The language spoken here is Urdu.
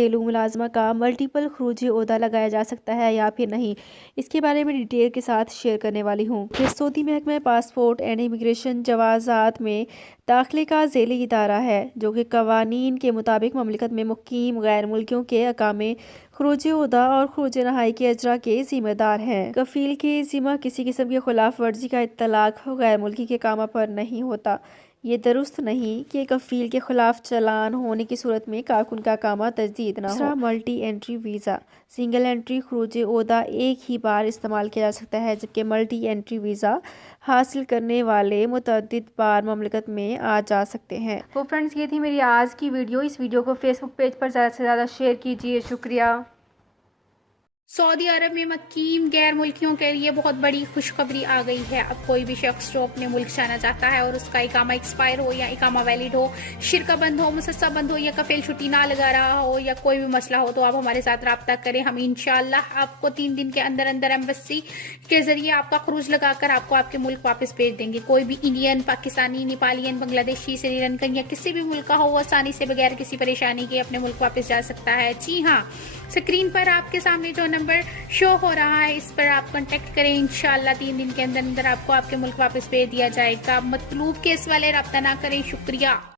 گھریلو ملازمہ کا ملٹیپل خروجی عہدہ لگایا جا سکتا ہے یا پھر نہیں، اس کے بارے میں ڈیٹیل کے ساتھ شیئر کرنے والی ہوں۔ سعودی محکمہ پاسپورٹ اینڈ امیگریشن جوازات میں داخلے کا ذیلی ادارہ ہے، جو کہ قوانین کے مطابق مملکت میں مقیم غیر ملکیوں کے اقامے، خروجی عہدہ اور خروج نہائی کے اجراء کے ذمہ دار ہیں۔ کفیل کے ذمہ کسی قسم کی خلاف ورزی کا اطلاق غیر ملکی کے اقامہ پر نہیں ہوتا۔ یہ درست نہیں کہ کفیل کے خلاف چالان ہونے کی صورت میں کارکن کا اقامہ تجدید نہ ہو۔ Multi entry visa. Single entry خروجی عہدہ ایک ہی بار استعمال کیا جا سکتا ہے، جبکہ ملٹی انٹری ویزا حاصل کرنے والے متعدد بار مملکت میں آ جا سکتے ہیں۔ تو فرینڈز، یہ تھی میری آج کی ویڈیو۔ اس ویڈیو کو فیس بک پیج پر زیادہ سے زیادہ شیئر کیجیے۔ شکریہ۔ سعودی عرب میں مقیم غیر ملکیوں کے لیے بہت بڑی خوشخبری آ گئی ہے۔ اب کوئی بھی شخص جو اپنے ملک جانا چاہتا ہے اور اس کا اقامہ ایکسپائر ہو یا اقامہ ویلڈ ہو، شرکہ بند ہو، مسسہ بند ہو یا کفیل چھٹی نہ لگا رہا ہو یا کوئی بھی مسئلہ ہو، تو آپ ہمارے ساتھ رابطہ کریں۔ ہم انشاءاللہ آپ کو 3 دن کے اندر اندر ایمبیسی کے ذریعے آپ کا خروج لگا کر آپ کو آپ کے ملک واپس بھیج دیں گے۔ کوئی بھی انڈین، پاکستانی، نیپالین، بنگلہ دیشی، سری لنکن یا کسی بھی ملک کا ہو، وہ آسانی سے بغیر کسی پریشانی کے اپنے ملک واپس جا سکتا ہے۔ جی ہاں، اسکرین پر آپ کے سامنے جو نمبر شو ہو رہا ہے، اس پر آپ کنٹیکٹ کریں۔ انشاءاللہ 3 دن کے اندر اندر آپ کو آپ کے ملک واپس بھیج دیا جائے گا۔ مطلوب کیس والے رابطہ نہ کریں۔ شکریہ۔